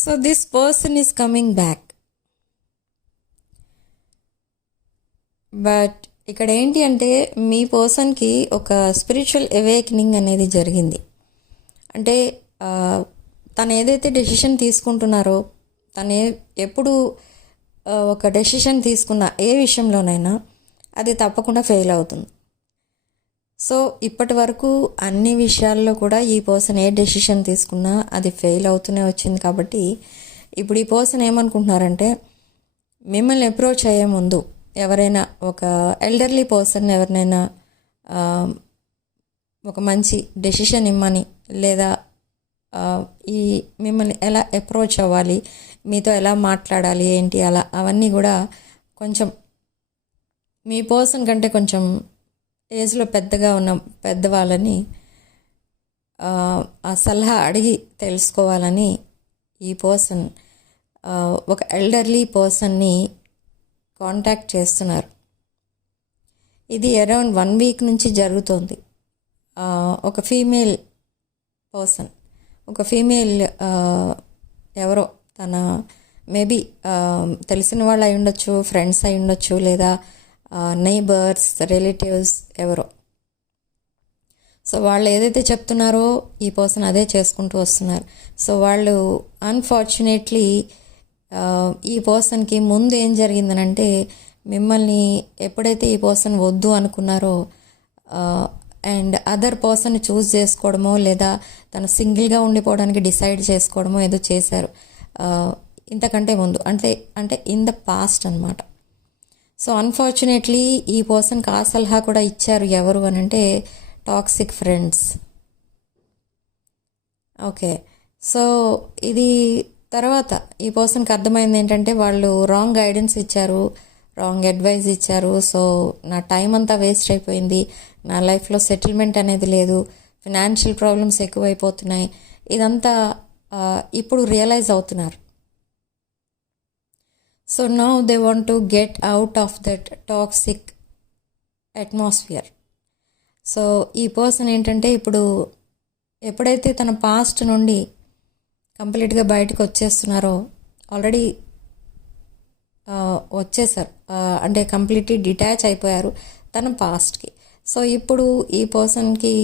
So this person is coming back. But ఇక్కడ ఏంటి అంటే మీ పర్సన్కి ఒక స్పిరిచువల్ అవేకనింగ్ అనేది జరిగింది. అంటే తను ఏదైతే డెసిషన్ తీసుకుంటున్నారో తను ఎప్పుడు ఒక డెసిషన్ తీసుకున్న ఏ విషయంలోనైనా అది తప్పకుండా ఫెయిల్ అవుతుంది. సో ఇప్పటి వరకు అన్ని విషయాల్లో కూడా ఈ పర్సన్ ఏ డెసిషన్ తీసుకున్నా అది ఫెయిల్ అవుతూనే వచ్చింది. కాబట్టి ఇప్పుడు ఈ పర్సన్ ఏమనుకుంటున్నారంటే మిమ్మల్ని అప్రోచ్ అయ్యే ముందు ఎవరైనా ఒక ఎల్డర్లీ పర్సన్ ఎవరినైనా ఒక మంచి డెసిషన్ ఇమ్మని, లేదా ఈ మిమ్మల్ని ఎలా అప్రోచ్ అవ్వాలి, మీతో ఎలా మాట్లాడాలి ఏంటి అలా అవన్నీ కూడా కొంచెం మీ పర్సన్ కంటే కొంచెం ఏజ్లో పెద్దగా ఉన్న పెద్దవాళ్ళని ఆ సలహా అడిగి తెలుసుకోవాలని ఈ పర్సన్ ఒక ఎల్డర్లీ పర్సన్ని కాంటాక్ట్ చేస్తున్నారు. ఇది అరౌండ్ 1 వీక్ నుంచి జరుగుతోంది. ఒక ఫీమేల్ పర్సన్, ఒక ఫీమేల్ ఎవరో తన మేబీ తెలిసిన వాళ్ళు అయి ఉండొచ్చు, ఫ్రెండ్స్ అయి ఉండొచ్చు, లేదా నైబర్స్, రిలేటివ్స్ ఎవరో. సో వాళ్ళు ఏదైతే చెప్తున్నారో ఈ పర్సన్ అదే చేసుకుంటూ వస్తున్నారు. సో వాళ్ళు అన్ఫార్చునేట్లీ ఈ పర్సన్కి ముందు ఏం జరిగిందనంటే మిమ్మల్ని ఎప్పుడైతే ఈ పర్సన్ వద్దు అనుకున్నారో అండ్ అదర్ పర్సన్ చూస్ చేసుకోవడమో, లేదా తను సింగిల్గా ఉండిపోవడానికి డిసైడ్ చేసుకోవడమో ఏదో చేశారు ఇంతకంటే ముందు, అంటే ఇన్ ద పాస్ట్ అనమాట. సో అన్ఫార్చునేట్లీ ఈ పర్సన్కి ఆ సలహా కూడా ఇచ్చారు. ఎవరు అని అంటే టాక్సిక్ ఫ్రెండ్స్. ఓకే, సో ఇది తర్వాత ఈ పర్సన్కి అర్థమైంది ఏంటంటే వాళ్ళు రాంగ్ గైడెన్స్ ఇచ్చారు, రాంగ్ అడ్వైజ్ ఇచ్చారు. సో నా టైం అంతా వేస్ట్ అయిపోయింది, నా లైఫ్లో సెటిల్మెంట్ అనేది లేదు, ఫినాన్షియల్ ప్రాబ్లమ్స్ ఎక్కువైపోతున్నాయి, ఇదంతా ఇప్పుడు రియలైజ్ అవుతున్నారు. So now they want to get out of that toxic atmosphere. So ఈ పర్సన్ ఏంటంటే ఇప్పుడు ఎప్పుడైతే తన పాస్ట్ నుండి కంప్లీట్గా బయటకు వచ్చేస్తున్నారో, ఆల్రెడీ వచ్చేసారు, అంటే కంప్లీట్లీ డిటాచ్ అయిపోయారు తన పాస్ట్కి. సో ఇప్పుడు ఈ పర్సన్కి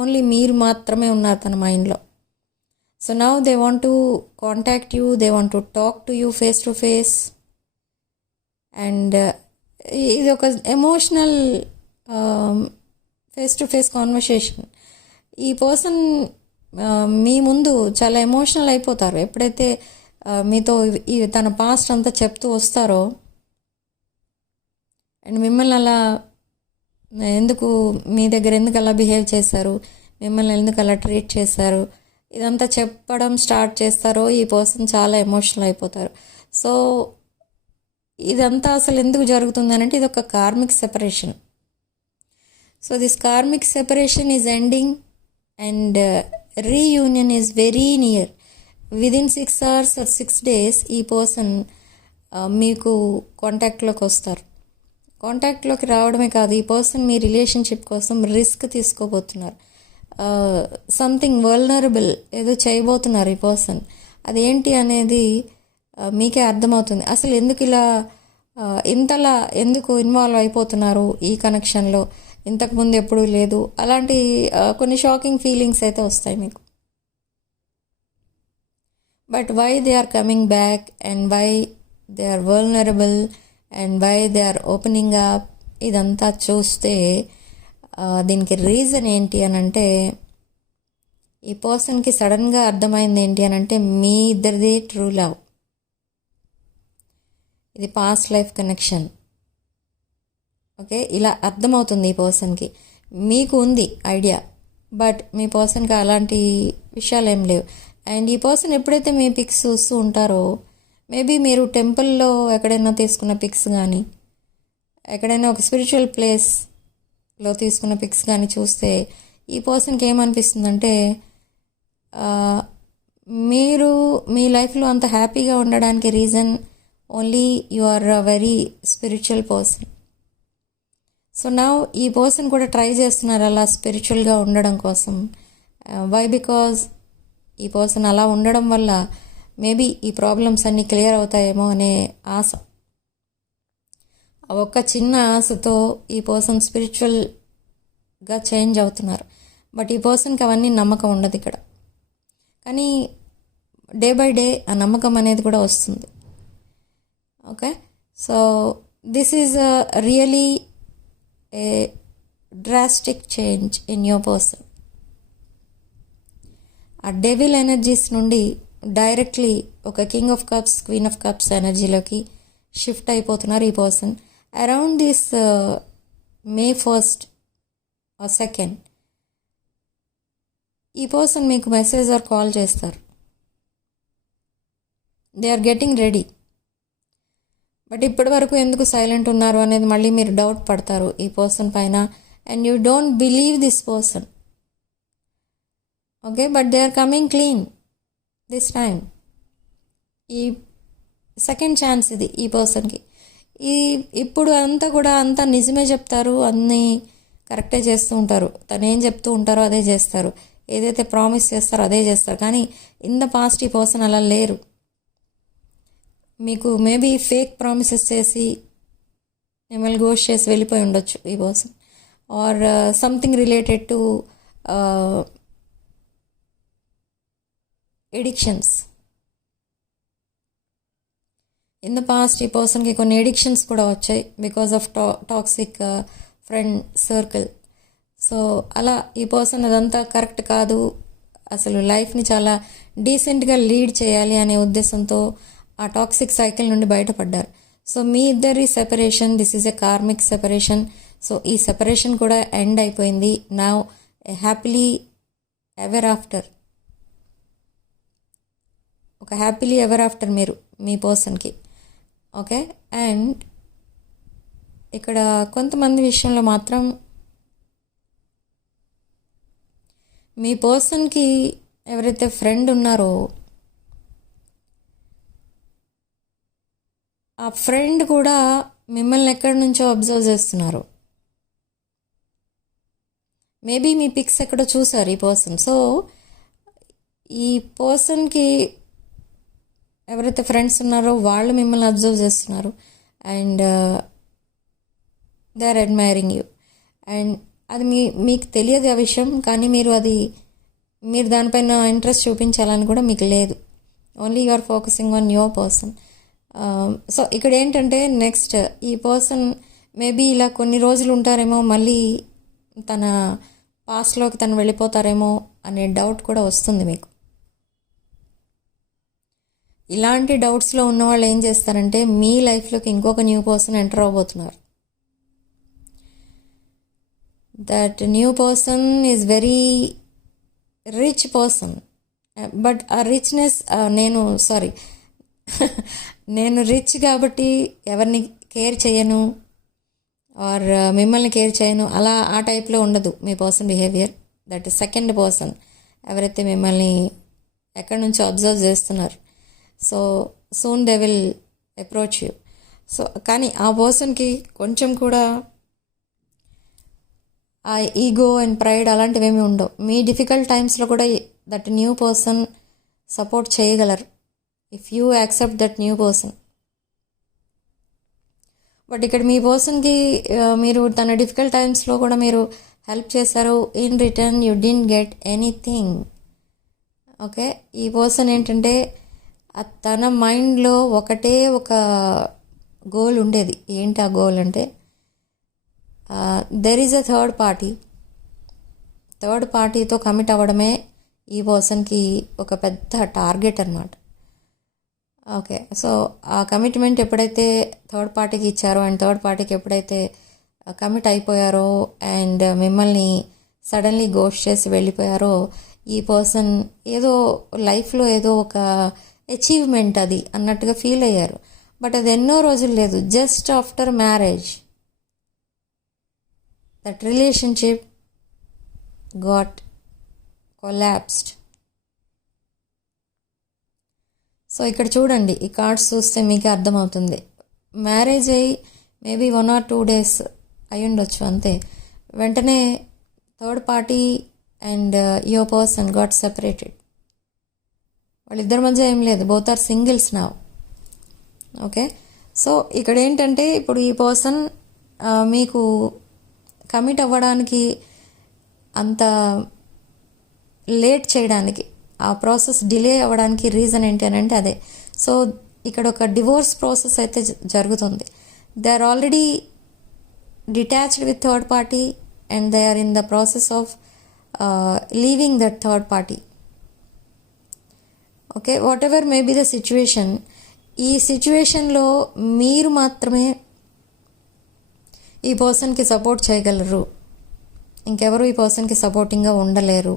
ఓన్లీ మీరు మాత్రమే ఉన్నారు తన మైండ్లో. So now they want to contact you, they want to talk to you face to face. And ఇది ఒక emotional face to face conversation. ఈ పర్సన్ మీ ముందు చాలా ఎమోషనల్ అయిపోతారు ఎప్పుడైతే మీతో తన పాస్ట్ అంతా చెప్తూ వస్తారో. అండ్ మిమ్మల్ని అలా ఎందుకు, మీ దగ్గర ఎందుకు అలా బిహేవ్ చేశారు, మిమ్మల్ని ఎందుకు అలా ట్రీట్ చేశారు, ఇదంతా చెప్పడం స్టార్ట్ చేస్తారో ఈ పర్సన్ చాలా ఎమోషనల్ అయిపోతారు. సో ఇదంతా అసలు ఎందుకు జరుగుతుంది అంటే ఇది ఒక karmic separation. So this karmic separation is ending and reunion is very near. Within 6 hours or 6 days ఈ పర్సన్ మీకు కాంటాక్ట్లోకి వస్తారు. కాంటాక్ట్లోకి రావడమే కాదు, ఈ పర్సన్ మీ రిలేషన్షిప్ కోసం రిస్క్ తీసుకోబోతున్నారు. సంథింగ్ వల్నరబుల్ ఏదో చేయబోతున్నారు ఈ పర్సన్. అదేంటి అనేది మీకే అర్థమవుతుంది. అసలు ఎందుకు ఇలా ఇంతలా ఎందుకు ఇన్వాల్వ్ అయిపోతున్నారు ఈ కనెక్షన్లో, ఇంతకుముందు ఎప్పుడూ లేదు, అలాంటి కొన్ని షాకింగ్ ఫీలింగ్స్ అయితే వస్తాయి మీకు. But why they are coming back and why they are vulnerable and why they are opening up, ఇదంతా చూస్తే దీనికి రీజన్ ఏంటి అని అంటే ఈ పర్సన్కి సడన్గా అర్థమైంది ఏంటి అని అంటే మీ ఇద్దరిదే ట్రూ లవ్. ఇది పాస్ట్ లైఫ్ కనెక్షన్. ఓకే, ఇలా అర్థమవుతుంది ఈ పర్సన్కి. మీకు ఉంది ఐడియా, బట్ మీ పర్సన్కి అలాంటి విషయాలు ఏం లేవు. అండ్ ఈ పర్సన్ ఎప్పుడైతే మీ పిక్స్ చూస్తూ ఉంటారో, మేబీ మీరు టెంపుల్లో ఎక్కడైనా తీసుకున్న పిక్స్ కానీ, ఎక్కడైనా ఒక స్పిరిచువల్ ప్లేస్లో తీసుకున్న పిక్స్ కానీ చూస్తే ఈ పర్సన్కి ఏమనిపిస్తుందంటే మీరు మీ లైఫ్లో అంత హ్యాపీగా ఉండడానికి reason only you are a very spiritual person. So నా ఈ పర్సన్ కూడా ట్రై చేస్తున్నారు అలా స్పిరిచువల్గా ఉండడం కోసం. వై? బికాజ్ ఈ పర్సన్ అలా ఉండడం వల్ల మేబీ ఈ ప్రాబ్లమ్స్ అన్నీ క్లియర్ అవుతాయేమో అనే ఆశ, ఆ ఒక్క చిన్న ఆశతో ఈ పర్సన్ స్పిరిచువల్గా చేంజ్ అవుతున్నారు. బట్ ఈ పర్సన్కి అవన్నీ నమ్మకం ఉండదు ఇక్కడ. కానీ డే బై డే ఆ నమ్మకం అనేది కూడా వస్తుంది. Okay, so this is really a drastic change in your person. ఆ డెవిల్ ఎనర్జీస్ నుండి డైరెక్ట్లీ ఒక king of cups, queen of cups ఎనర్జీలోకి షిఫ్ట్ అయిపోతున్నారు ఈ person. Around this May 1st or 2nd ఈ పర్సన్ మీకు మెసేజ్ ఆర్ కాల్ చేస్తారు. They are getting ready. But ఇప్పటి వరకు ఎందుకు సైలెంట్ ఉన్నారు అనేది మళ్ళీ మీరు డౌట్ పడతారు ఈ పర్సన్ పైన. And you don't believe this person. Okay, but they are coming clean this time. ఈ సెకండ్ ఛాన్స్ ఇది ఈ పర్సన్కి. ఇప్పుడు అంతా నిజమే చెప్తారు, అన్నీ కరెక్టే చేస్తూ ఉంటారు. తను ఏం చెప్తూ ఉంటారో అదే చేస్తారు, ఏదైతే ప్రామిస్ చేస్తారో అదే చేస్తారు. కానీ ఇన్ ద పాస్ట్ ఈ పర్సన్ అలా లేరు. మీకు మేబీ ఫేక్ ప్రామిసెస్ చేసి మిమ్మల్ని గోస్ట్ చేసి వెళ్ళిపోయి ఉండొచ్చు ఈ person. Or something related to addictions. In the past ఈ పర్సన్కి కొన్ని ఎడిక్షన్స్ కూడా వచ్చాయి because of toxic friend circle. So అలా ఈ పర్సన్ అదంతా కరెక్ట్ కాదు, అసలు లైఫ్ని చాలా డీసెంట్గా లీడ్ చేయాలి అనే ఉద్దేశంతో ఆ టాక్సిక్ సైకిల్ నుండి బయటపడ్డారు. సో మీ ఇద్దరి separation, this is a karmic separation. So ఈ సెపరేషన్ కూడా ఎండ్ అయిపోయింది. నౌ హ్యాపీలీ ఎవర్ ఆఫ్టర్, ఒక హ్యాపీలీ ఎవర్ ఆఫ్టర్ మీరు మీ పర్సన్కి. ఓకే, అండ్ ఇక్కడ కొంతమంది విషయంలో మాత్రం మీ పర్సన్కి ఎవరైతే ఫ్రెండ్ ఉన్నారో ఆ ఫ్రెండ్ కూడా మిమ్మల్ని ఎక్కడి నుంచో అబ్జర్వ్ చేస్తున్నారు. మేబీ మీ పిక్స్ ఎక్కడో చూసారు ఈ పర్సన్. సో ఈ పర్సన్కి ఎవరైతే ఫ్రెండ్స్ ఉన్నారో వాళ్ళు మిమ్మల్ని అబ్జర్వ్ చేస్తున్నారు and they are admiring you. And అది మీకు తెలియదు ఆ విషయం, కానీ మీరు దానిపైన ఇంట్రెస్ట్ చూపించాలని కూడా మీకు లేదు. Only you are focusing on your person. So ఇక్కడ ఏంటంటే నెక్స్ట్ ఈ పర్సన్ మేబీ ఇలా కొన్ని రోజులు ఉంటారేమో, మళ్ళీ తన పాస్ట్లోకి తను వెళ్ళిపోతారేమో అనే డౌట్ కూడా వస్తుంది మీకు. ఇలాంటి డౌట్స్లో ఉన్న వాళ్ళు ఏం చేస్తారంటే మీ లైఫ్లోకి ఇంకొక న్యూ పర్సన్ ఎంటర్ అవబోతున్నారు. That new person is very rich person. But ఆ రిచ్నెస్ నేను రిచ్ కాబట్టి ఎవరిని కేర్ చేయను ఆర్ మిమ్మల్ని కేర్ చేయను, అలా ఆ టైప్లో ఉండదు మీ person behaviour. That second person ఎవరైతే మిమ్మల్ని ఎక్కడి నుంచో అబ్జర్వ్ చేస్తున్నారు. So soon they will approach you. So కానీ ఆ పర్సన్కి కొంచెం కూడా ఆ ఈగో అండ్ ప్రైడ్ అలాంటివి ఏమీ ఉండవు. మీ డిఫికల్ట్ టైమ్స్లో కూడా దట్ న్యూ పర్సన్ సపోర్ట్ చేయగలరు if you accept that new person. But ఇక్కడ మీ పర్సన్కి మీరు తన డిఫికల్ట్ టైమ్స్లో కూడా మీరు హెల్ప్ చేశారు. In return you didn't get anything. Okay, ఈ పర్సన్ ఏంటంటే తన మైండ్లో ఒకటే ఒక గోల్ ఉండేది. ఏంటి ఆ గోల్ అంటే దెర్ ఈజ్ అ థర్డ్ పార్టీతో కమిట్ అవ్వడమే ఈ పర్సన్కి ఒక పెద్ద టార్గెట్ అన్నమాట. ఓకే, సో ఆ కమిట్మెంట్ ఎప్పుడైతే థర్డ్ పార్టీకి ఇచ్చారో అండ్ థర్డ్ పార్టీకి ఎప్పుడైతే కమిట్ అయిపోయారో అండ్ మిమ్మల్ని సడన్లీ గోస్ట్ చేసి వెళ్ళిపోయారో ఈ పర్సన్ ఏదో లైఫ్లో ఏదో ఒక అచీవ్మెంట్ అది అన్నట్టుగా ఫీల్ అయ్యారు. బట్ అది ఎన్నో రోజులు లేదు, just after marriage that relationship got collapsed. So ఇక్కడ చూడండి, ఈ కార్డ్స్ చూస్తే మీకు అర్థమవుతుంది. మ్యారేజ్ అయ్యి మేబీ 1 or 2 days అయి ఉండొచ్చు అంతే. వెంటనే third party and your person got separated. వాళ్ళిద్దరి మధ్య ఏం లేదు, బోత్ ఆర్ సింగిల్స్ నా. ఓకే, సో ఇక్కడ ఏంటంటే ఇప్పుడు ఈ పర్సన్ మీకు కమిట్ అవ్వడానికి అంత లేట్ చేయడానికి, ఆ ప్రాసెస్ డిలే అవ్వడానికి రీజన్ ఏంటి అని అంటే అదే. సో ఇక్కడ ఒక డివోర్స్ ప్రాసెస్ అయితే జరుగుతుంది. They are already detached with third party and they are in the process of leaving that third party. Okay, whatever may be the situation, ఈ సిచ్యువేషన్లో మీరు మాత్రమే ఈ పర్సన్కి సపోర్ట్ చేయగలరు, ఇంకెవరు ఈ పర్సన్కి సపోర్టింగ్గా ఉండలేరు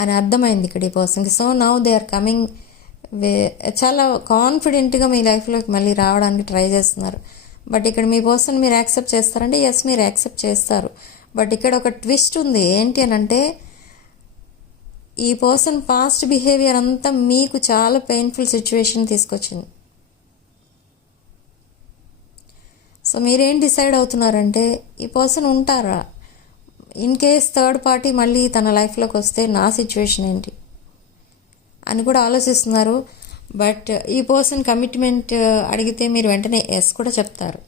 అని అర్థమైంది ఇక్కడ ఈ పర్సన్కి. So now they are coming చాలా కాన్ఫిడెంట్గా మీ లైఫ్లోకి మళ్ళీ రావడానికి ట్రై చేస్తున్నారు. బట్ ఇక్కడ మీ పర్సన్ మీరు యాక్సెప్ట్ చేస్తారంటే ఎస్, మీరు యాక్సెప్ట్ చేస్తారు. బట్ ఇక్కడ ఒక ట్విస్ట్ ఉంది. ఏంటి అని అంటే ఈ పర్సన్ పాస్ట్ బిహేవియర్ అంతా మీకు చాలా పెయిన్ఫుల్ సిచ్యువేషన్ తీసుకొచ్చింది. సో మీరేం డిసైడ్ అవుతున్నారంటే ఈ పర్సన్ ఉంటారా, ఇన్ కేస్ థర్డ్ పార్టీ మళ్ళీ తన లైఫ్లోకి వస్తే నా సిచ్యువేషన్ ఏంటి అని కూడా ఆలోచిస్తున్నారు. బట్ ఈ పర్సన్ కమిట్మెంట్ అడిగితే మీరు వెంటనే ఎస్ కూడా చెప్తారు.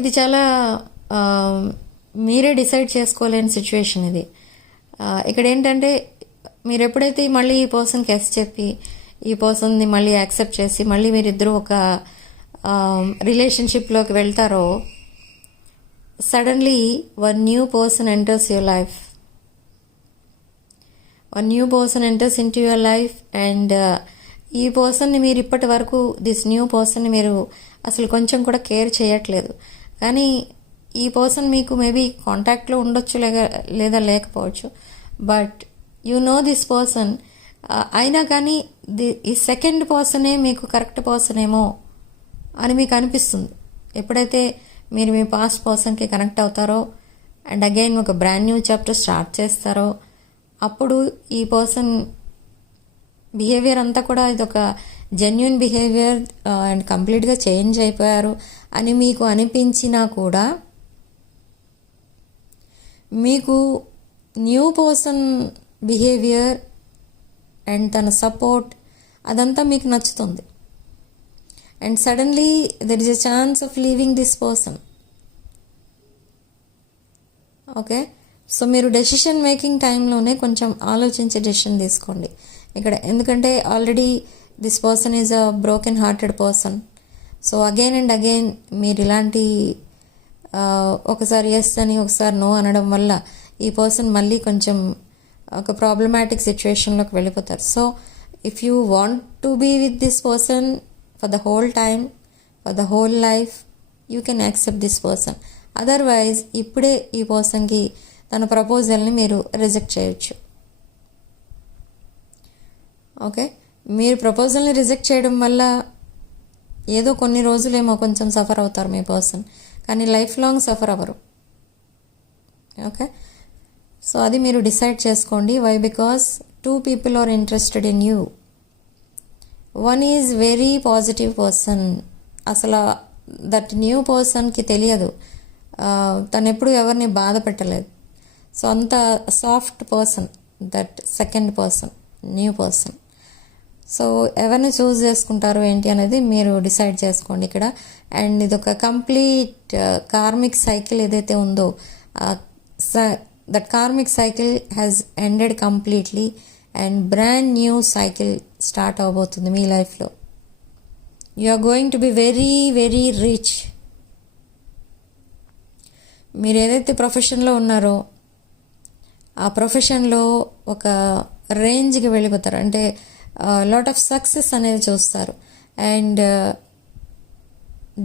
ఇది చాలా మీరే డిసైడ్ చేసుకోలేని సిచ్యువేషన్ ఇది. ఇక్కడ ఏంటంటే మీరు ఎప్పుడైతే మళ్ళీ ఈ పర్సన్కి ఎస్ చెప్పి ఈ పర్సన్ని మళ్ళీ యాక్సెప్ట్ చేసి మళ్ళీ మీరిద్దరూ ఒక రిలేషన్షిప్లోకి వెళ్తారో, suddenly one new person enters your life. One new person enters in to your life and ఈ పర్సన్ని మీరు ఇప్పటి వరకు దిస్ న్యూ పర్సన్ని మీరు అసలు కొంచెం కూడా కేర్ చేయట్లేదు. కానీ ఈ పర్సన్ మీకు మేబీ కాంటాక్ట్లో ఉండొచ్చు లేదా లేకపోవచ్చు. But you know this person. అయినా కానీ ఈ సెకండ్ పర్సనే మీకు కరెక్ట్ పర్సన్ ఏమో అని మీకు అనిపిస్తుంది ఎప్పుడైతే మీరు మీ పాస్ట్ పర్సన్కి కనెక్ట్ అవుతారో అండ్ అగైన్ ఒక బ్రాండ్ న్యూ చాప్టర్ స్టార్ట్ చేస్తారో, అప్పుడు ఈ పర్సన్ బిహేవియర్ అంతా కూడా ఇది ఒక జెన్యున్ బిహేవియర్ అండ్ కంప్లీట్గా చేంజ్ అయిపోయారు అని మీకు అనిపించినా కూడా మీకు న్యూ పర్సన్ బిహేవియర్ అండ్ తన సపోర్ట్ అదంతా మీకు నచ్చుతుంది. And suddenly there is a chance of leaving this person. Okay, so మీరు డెసిషన్ మేకింగ్ టైంలోనే కొంచెం ఆలోచించి డెసిషన్ తీసుకోండి ఇక్కడ. ఎందుకంటే already this person is a broken hearted person. So again and again మీరు ఇలాంటి ఒకసారి ఎస్ అని ఒకసారి నో అనడం వల్ల ఈ పర్సన్ మళ్ళీ కొంచెం ఒక ప్రాబ్లమాటిక్ సిచ్యువేషన్లోకి వెళ్ళిపోతారు. So if you want to be with this person for the whole time, for the whole life, you can accept this person. Otherwise ఇప్పుడే ఈ పర్సన్కి తన ప్రపోజల్ని మీరు రిజెక్ట్ చేయొచ్చు. ఓకే, మీరు ప్రపోజల్ని రిజెక్ట్ చేయడం వల్ల ఏదో కొన్ని రోజులేమో కొంచెం సఫర్ అవుతారు మీ పర్సన్, కానీ లైఫ్ లాంగ్ సఫర్ అవ్వరు. ఓకే, సో అది మీరు డిసైడ్ చేసుకోండి. Why? Because 2 people are interested in you. One is very positive person. అసలు దట్ న్యూ పర్సన్కి తెలియదు, తను ఎప్పుడు ఎవరిని బాధ పెట్టలేదు. సో అంత soft person that second person, new person. So ఎవరిని చూస్ చేసుకుంటారు ఏంటి అనేది మీరు డిసైడ్ చేసుకోండి ఇక్కడ. అండ్ ఇది ఒక కంప్లీట్ కార్మిక్ సైకిల్ ఏదైతే ఉందో that karmic cycle has ended completely and brand new cycle start అవబోతుంది మీ లైఫ్లో. You are going to be very very rich. మీరు ఏదైతే ప్రొఫెషన్లో ఉన్నారో ఆ ప్రొఫెషన్లో ఒక రేంజ్కి వెళ్ళిపోతారు. అంటే లాట్ ఆఫ్ సక్సెస్ అనేది చూస్తారు. అండ్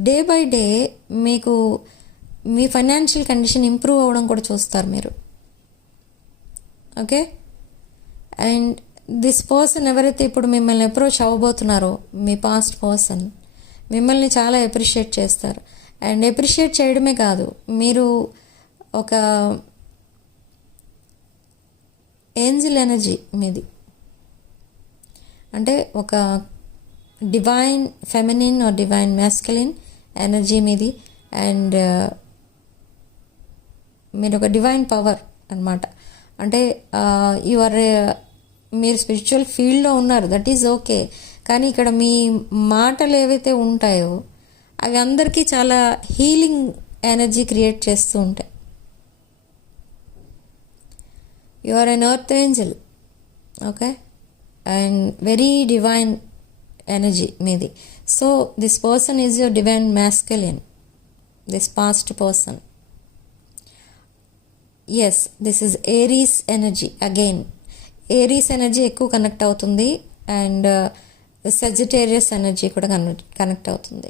డే బై డే మీకు మీ ఫైనాన్షియల్ కండిషన్ ఇంప్రూవ్ అవ్వడం కూడా చూస్తారు మీరు. ఓకే, అండ్ దిస్ పర్సన్ ఎవరైతే ఇప్పుడు మిమ్మల్ని అప్రోచ్ అవ్వబోతున్నారో మీ పాస్ట్ పర్సన్ మిమ్మల్ని చాలా అప్రిషియేట్ చేస్తారు. అండ్ అప్రిషియేట్ చేయడమే కాదు, మీరు ఒక ఏంజిల్ ఎనర్జీ మీది, అంటే ఒక divine feminine or divine masculine energy మీది. అండ్ మీరు ఒక డివైన్ పవర్ అన్నమాట. అంటే యు ఆర్ మీరు స్పిరిచువల్ ఫీల్డ్లో ఉన్నారు, దట్ ఈజ్ ఓకే. కానీ ఇక్కడ మీ మాటలు ఏవైతే ఉంటాయో అవి అందరికీ చాలా హీలింగ్ ఎనర్జీ క్రియేట్ చేస్తూ ఉంటాయి. You are an earth angel, okay, and very divine energy మీది. So this person is your divine masculine, this past person. Yes, this is Aries energy. Again Aries energy ఎక్కువ connect అవుతుంది, and Sagittarius energy కూడా connect అవుతుంది.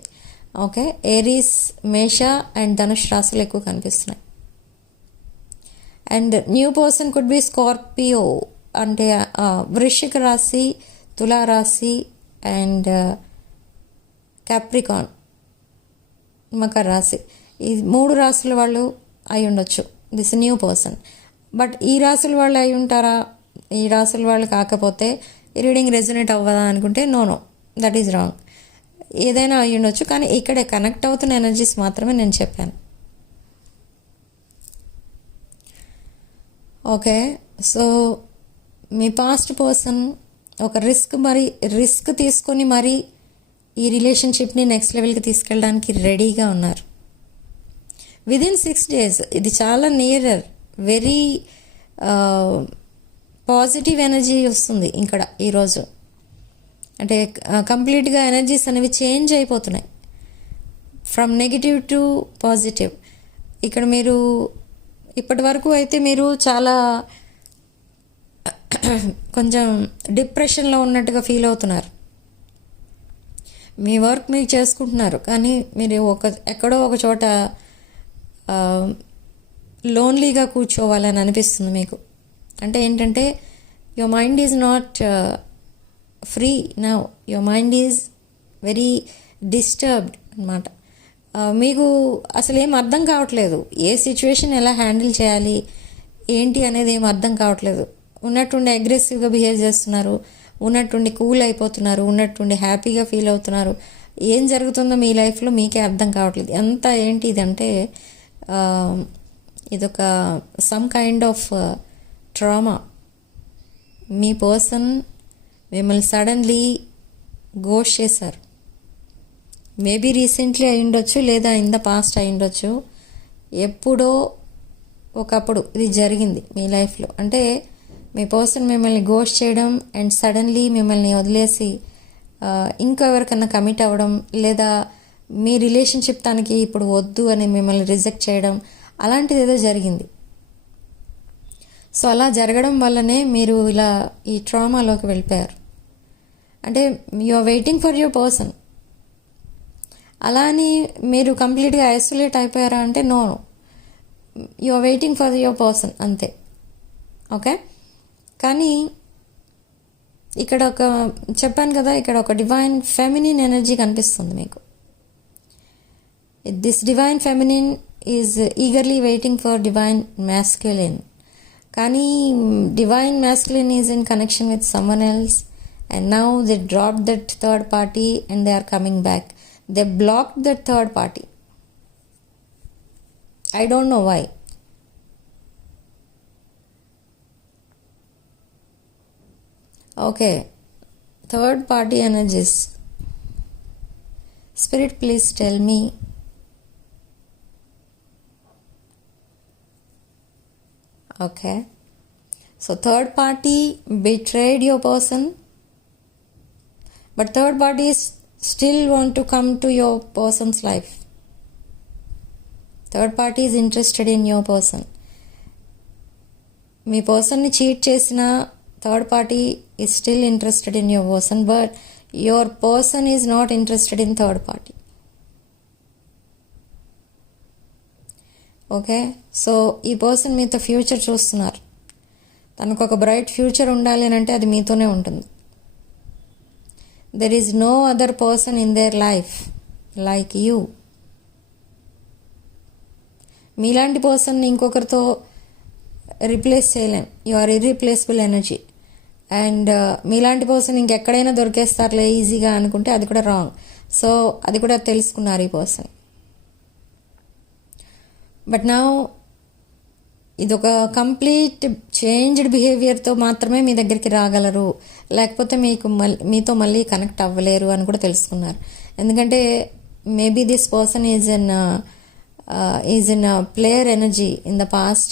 Okay, Aries, మేష and ధనుష్ రాశులు ఎక్కువ కనిపిస్తున్నాయి. And new person could be Scorpio, అంటే వృశ్చిక రాశి, తులారాశి అండ్ క్యాప్రికాన్, మకర రాశి. ఈ 3 రాశుల వాళ్ళు అయి ఉండొచ్చు దిస్ న్యూ పర్సన్. బట్ ఈ రాశుల వాళ్ళు అయి ఉంటారా? ఈ రాశుల వాళ్ళు కాకపోతే ఈ రీడింగ్ రెజొనేట్ అవ్వదా అనుకుంటే నో, దట్ ఈజ్ రాంగ్. ఏదైనా అయి ఉండొచ్చు, కానీ ఇక్కడ కనెక్ట్ అవుతున్న ఎనర్జీస్ మాత్రమే నేను చెప్పాను. ఓకే, సో మీ పాస్ట్ పర్సన్ ఒక రిస్క్ తీసుకొని మరి ఈ రిలేషన్షిప్ని నెక్స్ట్ లెవెల్కి తీసుకెళ్ళడానికి రెడీగా ఉన్నారు. విదిన్ 6 days, ఇది చాలా నియరర్, వెరీ పాజిటివ్ ఎనర్జీ వస్తుంది ఇక్కడ ఈరోజు. అంటే కంప్లీట్గా ఎనర్జీస్ అనేవి చేంజ్ అయిపోతున్నాయి ఫ్రమ్ నెగిటివ్ టు పాజిటివ్. ఇక్కడ మీరు ఇప్పటి వరకు అయితే మీరు చాలా కొంచెం డిప్రెషన్లో ఉన్నట్టుగా ఫీల్ అవుతున్నారు. మీ వర్క్ మీరు చేసుకుంటున్నారు, కానీ మీరు ఎక్కడో ఒక చోట లోన్లీగా కూర్చోవాలని అనిపిస్తుంది మీకు. అంటే ఏంటంటే your mind is not free now, your mind is very disturbed అనమాట. మీకు అసలు ఏం అర్థం కావట్లేదు, ఏ సిచ్యువేషన్ ఎలా హ్యాండిల్ చేయాలి ఏంటి అనేది ఏం అర్థం కావట్లేదు. ఉన్నట్టుండి అగ్రెసివ్గా బిహేవ్ చేస్తున్నారు, ఉన్నట్టుండి కూల్ అయిపోతున్నారు, ఉన్నట్టుండి హ్యాపీగా ఫీల్ అవుతున్నారు. ఏం జరుగుతుందో మీ లైఫ్లో మీకే అర్థం కావట్లేదు. ఎంత ఏంటి ఇదంటే ఇదొక some kind of trauma. Me person మిమ్మల్ని సడన్లీ గోస్ట్ చేశారు. మేబీ రీసెంట్లీ అయి ఉండొచ్చు, లేదా ఇన్ ద పాస్ట్ అయి ఉండొచ్చు. ఎప్పుడో ఒకప్పుడు ఇది జరిగింది మీ లైఫ్లో. అంటే మీ పర్సన్ మిమ్మల్ని గోస్ట్ చేయడం అండ్ సడన్లీ మిమ్మల్ని వదిలేసి ఇంకెవరికన్నా కమిట్ అవ్వడం, లేదా మీ రిలేషన్షిప్ తనకి ఇప్పుడు వద్దు అని మిమ్మల్ని రిజెక్ట్ చేయడం, అలాంటిది ఏదో జరిగింది. సో అలా జరగడం వల్లనే మీరు ఇలా ఈ ట్రామాలోకి వెళ్ళిపోయారు. అంటే you are waiting for your person. అలా అని మీరు కంప్లీట్గా ఐసోలేట్ అయిపోయారా అంటే no, you are waiting for your person అంతే. ఓకే, కానీ ఇక్కడ చెప్పాను కదా, ఇక్కడ ఒక డివైన్ ఫెమినిన్ ఎనర్జీ కనిపిస్తుంది మీకు. This divine feminine is eagerly waiting for divine masculine. కానీ divine masculine is in connection with someone else, and now they dropped that third party and they are coming back. They blocked that third party. I don't know why. Okay, third party energies. Spirit, please tell me. Okay, so third party betrayed your person, but third party is still want to come to your person's life. Third party is interested in your person. మీ పర్సన్ని cheat చేసిన third party is still interested in your person, but your person is not interested in third party. Okay, so ఈ person మీతో future చూస్తున్నారు. తనకు ఒక bright future ఉండాలి అని అంటే అది మీతోనే ఉంటుంది. There is no other person in their life like you. మీలాంటి పర్సన్ని ఇంకొకరితో రీప్లేస్ చేయలేం. You are irreplaceable energy. And మీలాంటి పర్సన్ ఇంకెక్కడైనా దొరికేస్తారులే ఈజీగా అనుకుంటే అది కూడా రాంగ్. సో అది కూడా తెలుసుకున్నారు ఈ పర్సన్. బట్ నౌ ఇది ఒక కంప్లీట్ చేంజ్డ్ బిహేవియర్తో మాత్రమే మీ దగ్గరికి రాగలరు, లేకపోతే మీతో మళ్ళీ కనెక్ట్ అవ్వలేరు అని కూడా తెలుసుకున్నారు. ఎందుకంటే maybe this person is in player energy in the past.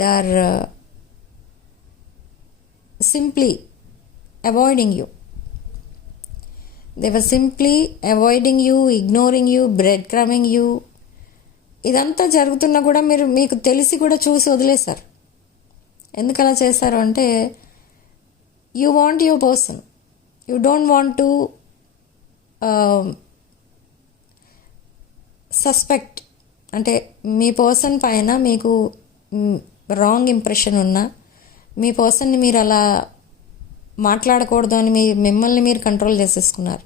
They are simply avoiding you. They were simply avoiding you, ignoring you, breadcrumbing you. ఇదంతా జరుగుతున్నా కూడా మీకు తెలిసి కూడా చూసి వదిలేశారు. ఎందుకు అలా చేశారు అంటే, you want your person, you don't want to suspect. అంటే మీ పర్సన్ పైన మీకు రాంగ్ ఇంప్రెషన్ ఉన్నా, మీ పర్సన్ని మీరు అలా మాట్లాడకూడదు అని మిమ్మల్ని మీరు కంట్రోల్ చేసేసుకున్నారు.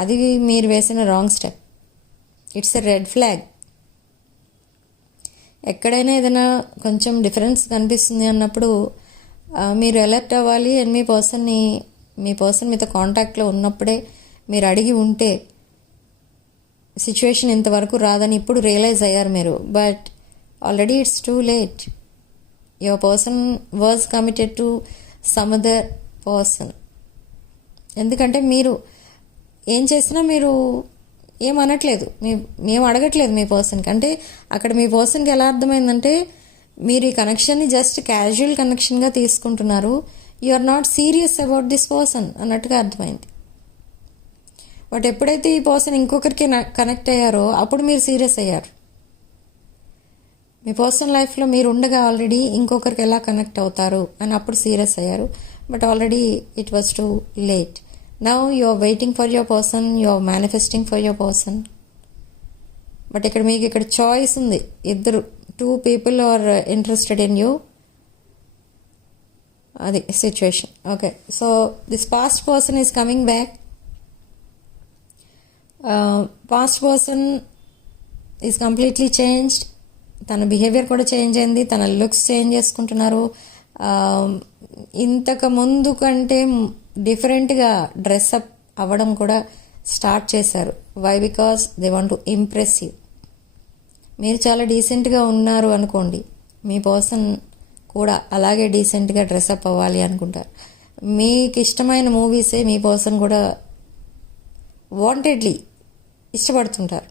అది మీరు వేసిన wrong step. It's a red flag. ఎక్కడైనా ఏదైనా కొంచెం డిఫరెన్స్ కనిపిస్తుంది అన్నప్పుడు మీరు అలర్ట్ అవ్వాలి. అండ్ మీ పర్సన్ మీతో కాంటాక్ట్లో ఉన్నప్పుడే మీరు అడిగి ఉంటే సిచ్యువేషన్ ఇంతవరకు రాదని ఇప్పుడు రియలైజ్ అయ్యారు మీరు. But already it's too late. Your person was committed to some other person. ఎందుకంటే మీరు ఏం చేసినా మీరు ఏమనట్లేదు, మేము అడగట్లేదు మీ పర్సన్కి. అంటే అక్కడ మీ పర్సన్కి ఎలా అర్థమైందంటే, మీరు ఈ కనెక్షన్ని జస్ట్ క్యాజువల్ కనెక్షన్గా తీసుకుంటున్నారు, you are not serious about this person అన్నట్టుగా అర్థమైంది. బట్ ఎప్పుడైతే ఈ పర్సన్ ఇంకొకరికి కనెక్ట్ అయ్యారో అప్పుడు మీరు సీరియస్ అయ్యారు. మీ పర్సనల్ లైఫ్లో మీరు ఉండగా ఆల్రెడీ ఇంకొకరికి ఎలా కనెక్ట్ అవుతారు అని అప్పుడు సీరియస్ అయ్యారు. But already it was too late. Now you are waiting for your person, you are manifesting for your person. But మీకు ఇక్కడ చాయిస్ ఉంది. ఇద్దరు, 2 people are interested in you. అది situation. Okay, so this past person is coming back. Past person is completely changed. తన behaviour కూడా change అయింది, తన looks change చేసుకుంటున్నారు. ఇంతకు ముందు కంటే డిఫరెంట్గా డ్రెస్అప్ అవ్వడం కూడా స్టార్ట్ చేశారు. Why? Because they want to impress you. మీరు చాలా డీసెంట్గా ఉన్నారు అనుకోండి, మీ పర్సన్ కూడా అలాగే డీసెంట్గా డ్రెస్అప్ అవ్వాలి అనుకుంటారు. మీకు ఇష్టమైన మూవీసే మీ పర్సన్ కూడా వాంటెడ్లీ ఇష్టపడుతుంటారు.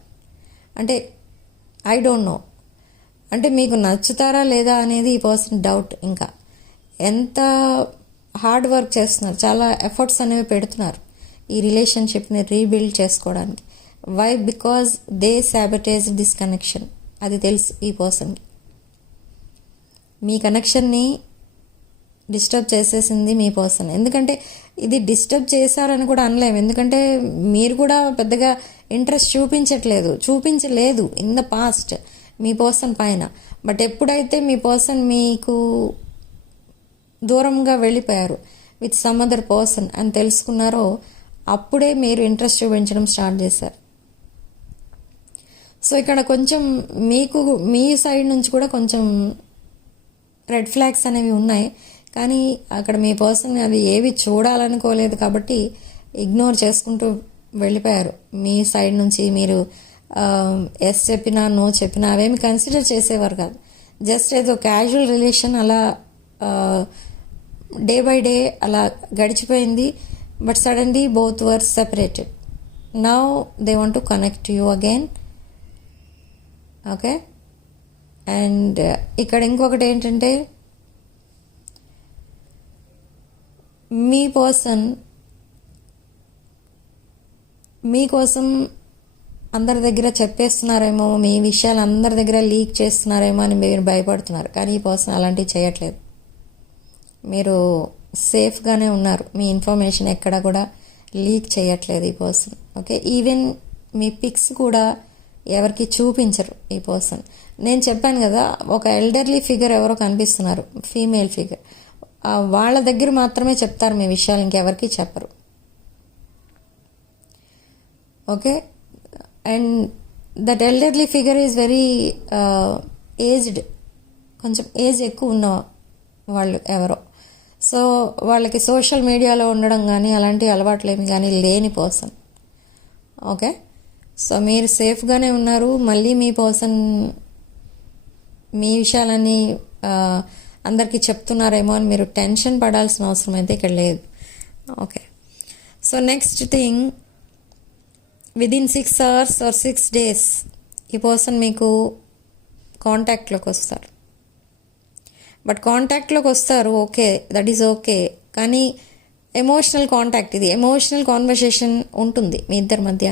అంటే ఐ డోంట్ నో, అంటే మీకు నచ్చుతారా లేదా అనేది ఈ పర్సన్ డౌట్. ఇంకా ఎంత హార్డ్ వర్క్ చేస్తున్నారు, చాలా ఎఫర్ట్స్ అనేవి పెడుతున్నారు ఈ రిలేషన్షిప్ని రీబిల్డ్ చేసుకోవడానికి. Why? Because they sabotage this connection. అది తెలుసు ఈ పర్సన్కి. మీ కనెక్షన్ని డిస్టర్బ్ చేసేసింది మీ పర్సన్. ఎందుకంటే ఇది డిస్టర్బ్ చేశారని కూడా అనలేము, ఎందుకంటే మీరు కూడా పెద్దగా ఇంట్రెస్ట్ చూపించలేదు in the past me person పైన. బట్ ఎప్పుడైతే మీ పర్సన్ మీకు దూరంగా వెళ్ళిపోయారు విత్ సమ్ అదర్ పర్సన్ అని తెలుసుకున్నారో అప్పుడే మీరు ఇంట్రెస్ట్ చూపించడం స్టార్ట్ చేశారు. సో ఇక్కడ కొంచెం మీ సైడ్ నుంచి కూడా కొంచెం రెడ్ ఫ్లాగ్స్ అనేవి ఉన్నాయి. కానీ అక్కడ మీ పర్సన్ అవి ఏవి చూడాలనుకోలేదు కాబట్టి ఇగ్నోర్ చేసుకుంటూ వెళ్ళిపోయారు. మీ సైడ్ నుంచి మీరు ఎస్ చెప్పినా నో చెప్పినా అవేమి కన్సిడర్ చేసేవారు కాదు. జస్ట్ ఏదో క్యాజువల్ రిలేషన్ అలా డే బై డే అలా గడిచిపోయింది. But suddenly both were separated. Now they want to connect you again. Okay, and ఇక్కడ ఇంకొకటి ఏంటంటే, మీ పర్సన్ మీకోసం అందరి దగ్గర చెప్పేస్తున్నారేమో, మీ విషయాలు అందరి దగ్గర లీక్ చేస్తున్నారేమో అని మీరు భయపడుతున్నారు. కానీ ఈ పర్సన్ అలాంటివి చేయట్లేదు. మీరు సేఫ్గానే ఉన్నారు. మీ ఇన్ఫర్మేషన్ ఎక్కడ కూడా లీక్ చేయట్లేదు ఈ పర్సన్. ఓకే, ఈవెన్ మీ పిక్స్ కూడా ఎవరికి చూపించరు ఈ పర్సన్. నేను చెప్పాను కదా, ఒక ఎల్డర్లీ ఫిగర్ ఎవరో కనిపిస్తున్నారు, ఫీమేల్ ఫిగర్. వాళ్ళ దగ్గర మాత్రమే చెప్తారు మీ విషయాలు, ఇంకెవరికి చెప్పరు. Okay, and that elderly figure is very aged, కొంచెం ఏజ్ ఎక్కువ ఉన్న వాళ్ళు ఎవరో. సో వాళ్ళకి సోషల్ మీడియాలో ఉండడం కానీ అలాంటి అలవాట్లేమి కానీ లేని పర్సన్. ఓకే, సో మీరు సేఫ్గానే ఉన్నారు. మళ్ళీ మీ పర్సన్ మీ విషయాలని అందరికీ చెప్తున్నారేమో అని మీరు టెన్షన్ పడాల్సిన అవసరం అయితే ఇక్కడ లేదు. Okay, so next thing, within 6 hours or 6 days ఈ పర్సన్ మీకు కాంటాక్ట్లోకి వస్తారు. బట్ కాంటాక్ట్లోకి వస్తారు, ఓకే, దట్ ఈస్ ఓకే. కానీ ఎమోషనల్ కాంటాక్ట్, ఇది ఎమోషనల్ కాన్వర్సేషన్ ఉంటుంది మీ ఇద్దరి మధ్య.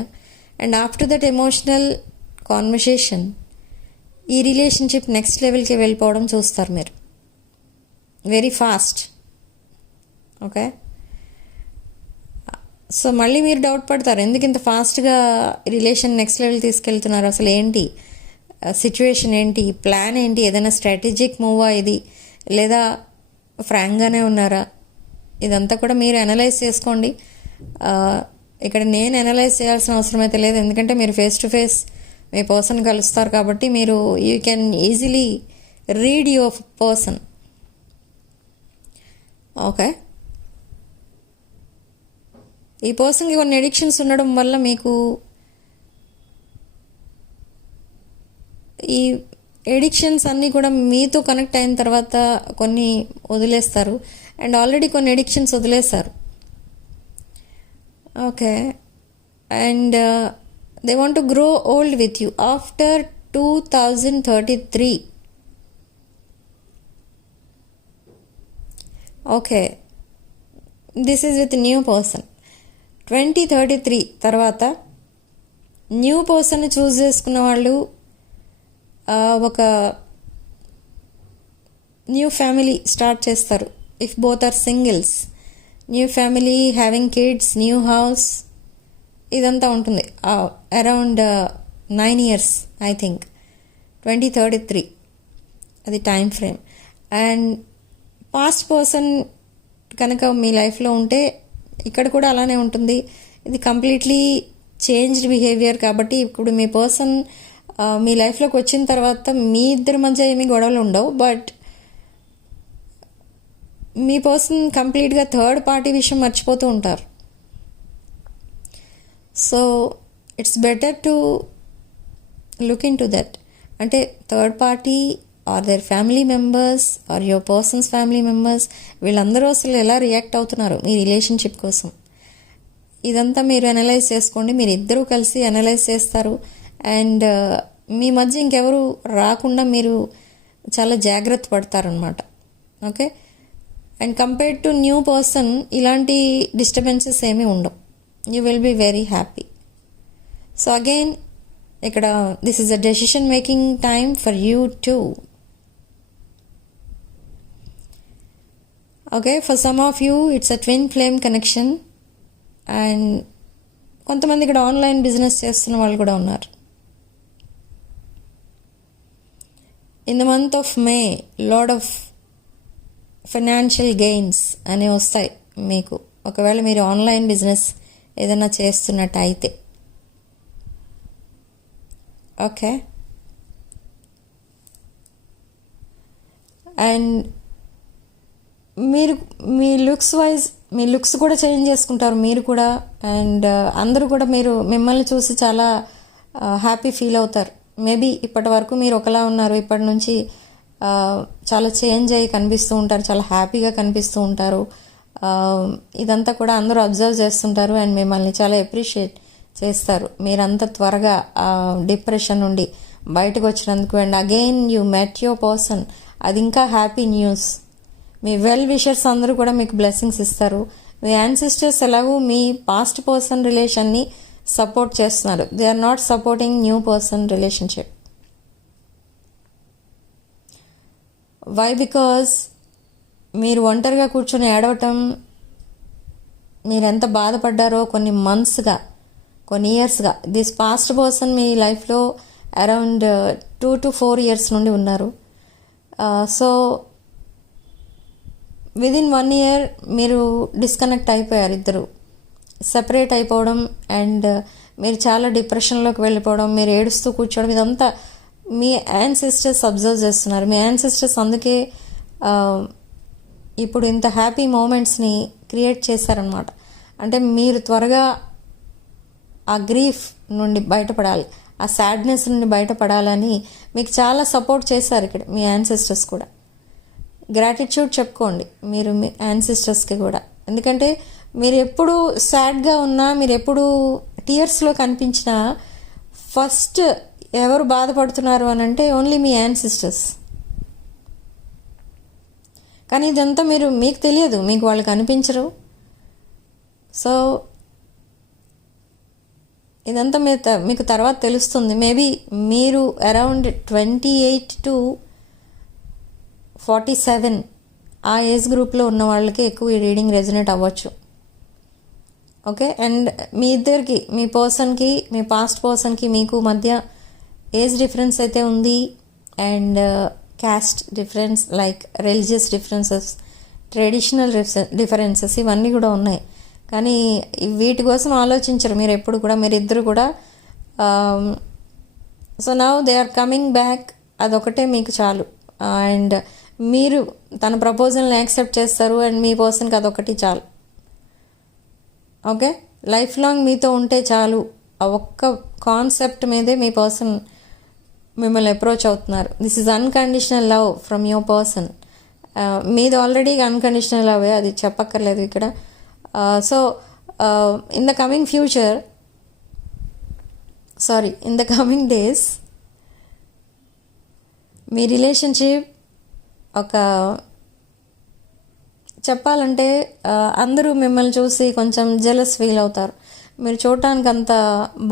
And after that emotional conversation ఈ రిలేషన్షిప్ నెక్స్ట్ లెవెల్కి వెళ్ళిపోవడం చూస్తారు మీరు వెరీ ఫాస్ట్. ఓకే, సో మళ్ళీ మీరు డౌట్ పడతారు, ఎందుకు ఇంత ఫాస్ట్గా రిలేషన్ నెక్స్ట్ లెవెల్ తీసుకెళ్తున్నారు, అసలు ఏంటి సిచ్యువేషన్, ఏంటి ప్లాన్, ఏంటి ఏదైనా స్ట్రాటజిక్ మూవా ఇది, లేదా ఫ్రాంక్గానే ఉన్నారా? ఇదంతా కూడా మీరు అనలైజ్ చేసుకోండి. ఇక్కడ నేను అనలైజ్ చేయాల్సిన అవసరం అయితే లేదు, ఎందుకంటే మీరు face to face me person కలుస్తారు కాబట్టి మీరు you can easily read your person. Okay, ఈ పర్సన్కి కొన్ని ఎడిక్షన్స్ ఉండడం వల్ల మీకు ఈ ఎడిక్షన్స్ అన్నీ కూడా మీతో కనెక్ట్ అయిన తర్వాత కొన్ని వదిలేస్తారు, అండ్ ఆల్రెడీ కొన్ని ఎడిక్షన్స్ వదిలేస్తారు. Okay, and they want to grow old with you after 2033. Okay, this is with new person. 2033 తర్వాత న్యూ పర్సన్ని చూస్ చేసుకున్న వాళ్ళు ఒక న్యూ ఫ్యామిలీ స్టార్ట్ చేస్తారు. If both are singles, new family, having kids, new house, ఇదంతా ఉంటుంది. Around 9 years I think. 2033 అది time frame. And past person కనుక మీ లైఫ్లో ఉంటే ఇక్కడ కూడా అలానే ఉంటుంది. ఇది కంప్లీట్లీ చేంజ్డ్ బిహేవియర్ కాబట్టి ఇప్పుడు మీ పర్సన్ మీ లైఫ్లోకి వచ్చిన తర్వాత మీ ఇద్దరి మధ్య ఏమీ గొడవలు ఉండవు, బట్ మీ పర్సన్ కంప్లీట్గా థర్డ్ పార్టీ విషయం మర్చిపోతూ ఉంటారు. So it's better to look into that. అంటే third party or their family members or your person's family members, వీళ్ళందరూ అసలు ఎలా రియాక్ట్ అవుతున్నారు మీ రిలేషన్షిప్ కోసం, ఇదంతా మీరు అనలైజ్ చేసుకోండి. మీరు ఇద్దరూ కలిసి అనలైజ్ చేస్తారు. అండ్ మీ మధ్య ఇంకెవరు రాకుండా మీరు చాలా జాగ్రత్త పడతారనమాట. Okay, and compared to new person ఇలాంటి డిస్టర్బెన్సెస్ ఏమీ ఉండవు. You will be very happy. So again ఇక్కడ this is a decision making time for you too. Okay, for some of you it's a twin flame connection. And కొంతమంది ఇక్కడ online business చేస్తున్న వాళ్ళు కూడా ఉన్నారు. In the month of May lot of financial gains అనేవి వస్తాయి మీకు, ఒకవేళ మీరు ఆన్లైన్ బిజినెస్ ఏదైనా చేస్తున్నట్టు అయితే. ఓకే, అండ్ మీరు మీ లుక్స్ కూడా చేంజ్ చేసుకుంటారు మీరు కూడా. అండ్ అందరూ కూడా మిమ్మల్ని చూసి చాలా హ్యాపీ ఫీల్ అవుతారు. మేబీ ఇప్పటి వరకు మీరు ఒకలా ఉన్నారు, ఇప్పటి నుంచి చాలా చేంజ్ అయ్యి కనిపిస్తూ ఉంటారు, చాలా హ్యాపీగా కనిపిస్తూ ఉంటారు. ఇదంతా కూడా అందరూ అబ్జర్వ్ చేస్తుంటారు అండ్ మిమ్మల్ని చాలా అప్రిషియేట్ చేస్తారు. మీరంత త్వరగా డిప్రెషన్ నుండి బయటకు వచ్చినందుకు. And again you met your person, అది ఇంకా హ్యాపీ న్యూస్. మీ వెల్ విషర్స్ అందరూ కూడా మీకు బ్లెస్సింగ్స్ ఇస్తారు. మీ యాన్సిస్టర్స్ ఎలాగూ మీ పాస్ట్ పర్సన్ రిలేషన్ని సపోర్ట్ చేస్తున్నారు. They are not supporting new person relationship. Why? Because మీరు ఒంటరిగా కూర్చొని ఏడవటం, మీరు ఎంత బాధపడ్డారో కొన్ని మంత్స్గా, కొన్ని ఇయర్స్గా. దిస్ పాస్ట్ పర్సన్ మీ లైఫ్లో అరౌండ్ 2 to 4 years నుండి ఉన్నారు. సో విదిన్ 1 year మీరు డిస్కనెక్ట్ అయిపోయారు, ఇద్దరు సెపరేట్ అయిపోవడం. అండ్ మీరు చాలా డిప్రెషన్లోకి వెళ్ళిపోవడం, మీరు ఏడుస్తూ కూర్చోవడం, ఇదంతా మీ యాన్సిస్టర్స్ అబ్జర్వ్ చేస్తున్నారు. మీ యాన్సిస్టర్స్ అందుకే ఇప్పుడు ఇంత హ్యాపీ మూమెంట్స్ని క్రియేట్ చేశారనమాట. అంటే మీరు త్వరగా ఆ గ్రీఫ్ నుండి బయటపడాలి, ఆ సాడ్నెస్ నుండి బయటపడాలని మీకు చాలా సపోర్ట్ చేశారు ఇక్కడ మీ యాన్సెస్టర్స్ కూడా. గ్రాటిట్యూడ్ చెప్పుకోండి మీరు మీ యాన్సెస్టర్స్కి కూడా. ఎందుకంటే మీరు ఎప్పుడు సాడ్గా ఉన్నా, మీరు ఎప్పుడు టీయర్స్లో కనిపించినా ఫస్ట్ ఎవరు బాధపడుతున్నారు అని అంటే ఓన్లీ మీ యాన్సెస్టర్స్. కానీ ఇదంతా మీకు తెలియదు, మీకు వాళ్ళు కనిపించరు. సో ఇదంతా మీకు తర్వాత తెలుస్తుంది. మేబీ మీరు అరౌండ్ 28 to 47 ఆ ఏజ్ గ్రూప్లో ఉన్న వాళ్ళకి ఎక్కువ ఈ రీడింగ్ రెజొనేట్ అవ్వచ్చు. ఓకే, అండ్ మీ ఇద్దరికి, మీ పర్సన్కి, మీ పాస్ట్ పర్సన్కి మీకు మధ్య ఏజ్ డిఫరెన్స్ అయితే ఉంది, and caste difference, like religious differences, traditional differences ఇవన్నీ కూడా ఉన్నాయి. కానీ వీటి కోసం ఆలోచించరు మీరు ఎప్పుడు కూడా, మీరిద్దరు కూడా. So now they are coming back, అదొకటే మీకు చాలు. అండ్ మీరు తన ప్రపోజల్ని యాక్సెప్ట్ చేస్తారు, అండ్ మీ పర్సన్కి అదొకటి చాలు. ఓకే, లైఫ్ లాంగ్ మీతో ఉంటే చాలు, ఆ ఒక్క కాన్సెప్ట్ మీదే మీ పర్సన్ మిమ్మల్ని అప్రోచ్ అవుతున్నారు. This is unconditional love from your person. మీది ఆల్రెడీ అన్కండిషనల్ లవే, అది చెప్పక్కర్లేదు ఇక్కడ. So in the coming future, in the coming days me relationship ఒక చెప్పాలంటే అందరూ మిమ్మల్ని చూసి కొంచెం జెలస్ ఫీల్ అవుతారు. మీరు చూడటానికి అంత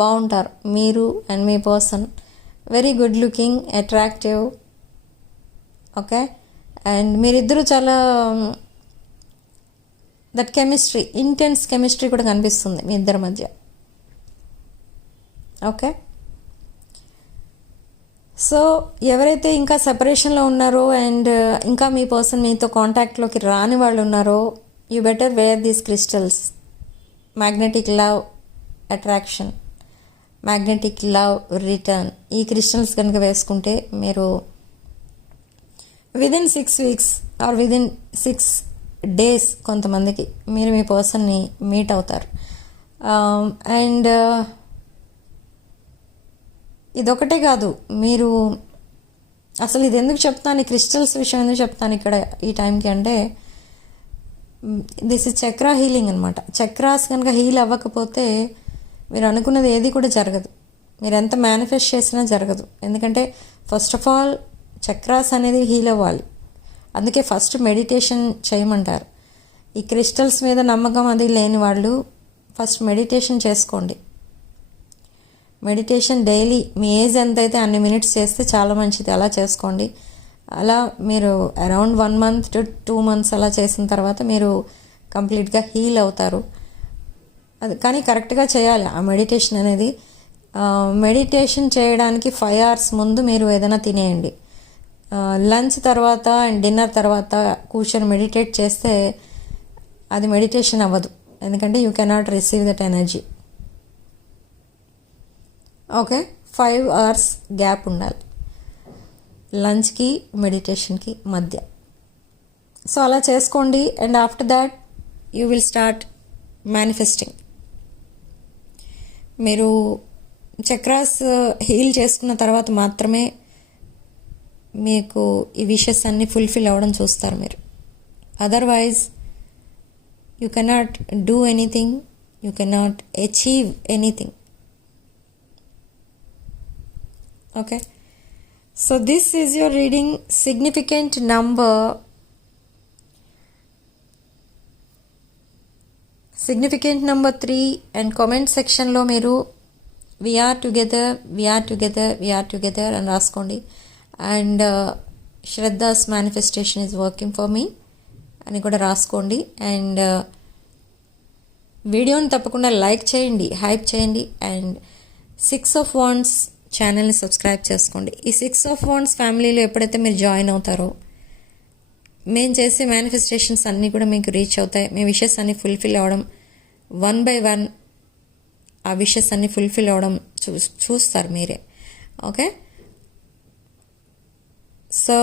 బాగుంటారు, మీరు and me person. Very good looking, attractive. Okay, and మీరిద్దరూ చాలా దట్ కెమిస్ట్రీ, ఇంటెన్స్ కెమిస్ట్రీ కూడా కనిపిస్తుంది మీ ఇద్దరి మధ్య. ఓకే, సో ఎవరైతే ఇంకా సెపరేషన్లో ఉన్నారో అండ్ ఇంకా మీ పర్సన్ మీతో కాంటాక్ట్లోకి రాని వాళ్ళు ఉన్నారో, you better wear these crystals. Magnetic love attraction, magnetic love return. ఈ క్రిస్టల్స్ కనుక వేసుకుంటే మీరు within 6 weeks or within 6 days కొంతమందికి మీరు మీ పర్సన్ని మీట్ అవుతారు. అండ్ ఇదొకటే కాదు, మీరు అసలు ఇది ఎందుకు చెప్తాను, ఈ క్రిస్టల్స్ విషయం ఎందుకు చెప్తాను ఇక్కడ ఈ టైంకి అంటే, దిస్ ఇస్ చక్రా హీలింగ్ అనమాట. చక్రాస్ కనుక హీల్ అవ్వకపోతే మీరు అనుకున్నది ఏది కూడా జరగదు, మీరు ఎంత మేనిఫెస్ట్ చేసినా జరగదు. ఎందుకంటే ఫస్ట్ ఆఫ్ ఆల్ చక్రాస్ అనేది హీల్ అవ్వాలి, అందుకే ఫస్ట్ మెడిటేషన్ చేయమంటారు. ఈ క్రిస్టల్స్ మీద నమ్మకం అది లేని వాళ్ళు ఫస్ట్ మెడిటేషన్ చేసుకోండి. మెడిటేషన్ డైలీ మీ ఏజ్ ఎంతైతే అన్ని మినిట్స్ చేస్తే చాలా మంచిది, అలా చేసుకోండి. అలా మీరు అరౌండ్ 1 month to 2 months అలా చేసిన తర్వాత మీరు కంప్లీట్గా హీల్ అవుతారు. అది కానీ కరెక్ట్గా చేయాలి ఆ మెడిటేషన్ అనేది. మెడిటేషన్ చేయడానికి 5 hours ముందు మీరు ఏదైనా తినేయండి. లంచ్ తర్వాత అండ్ డిన్నర్ తర్వాత కూర్చొని మెడిటేట్ చేస్తే అది మెడిటేషన్ అవ్వదు, ఎందుకంటే you cannot receive that energy. Okay, 5 hours gap ఉండాలి లంచ్కి మెడిటేషన్కి మధ్య. సో అలా చేసుకోండి, and after that you will start manifesting. మీరు చక్రాస్ హీల్ చేసుకున్న తర్వాత మాత్రమే మీకు ఈ విషెస్ అన్నీ ఫుల్ఫిల్ అవ్వడం చూస్తారు మీరు. Otherwise you cannot do anything, you cannot achieve anything. Okay, so this is your reading. Significant number 3 and comment section లో మీరు we are together అని రాసుకోండి. And Shraddha's manifestation is working for me అని కూడా రాసుకోండి. అండ్ వీడియోని తప్పకుండా లైక్ చేయండి, హైప్ చేయండి. అండ్ 6 of Wands ఛానల్ని సబ్స్క్రైబ్ చేసుకోండి. ఈ 6 of Wands ఫ్యామిలీలో ఎప్పుడైతే మీరు జాయిన్ అవుతారో మేము చేసే మేనిఫెస్టేషన్స్ అన్నీ కూడా మీకు రీచ్ అవుతాయి. మీ విషెస్ అన్నీ ఫుల్ఫిల్ అవ్వడం 1 by 1 ఆ విషెస్ అన్నీ ఫుల్ఫిల్ అవ్వడం చూస్తారు మీరే. Okay, so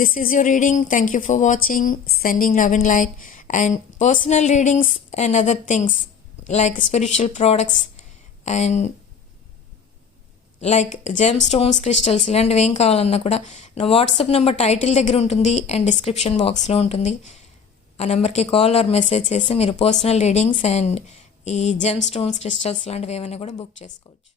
this is your reading. Thank you for watching. Sending love and light. And personal readings and other things like spiritual products and like gem stones, crystals ఇలాంటివి ఏం కావాలన్నా కూడా నా వాట్సాప్ నెంబర్ టైటిల్ దగ్గర ఉంటుంది and description బాక్స్లో ఉంటుంది. ఆ నెంబర్కి కాల్ ఆర్ మెసేజ్ చేసి మీరు పర్సనల్ రీడింగ్స్ అండ్ ఈ జెమ్ స్టోన్స్, క్రిస్టల్స్ లాంటివి ఏమైనా కూడా బుక్ చేసుకోవచ్చు.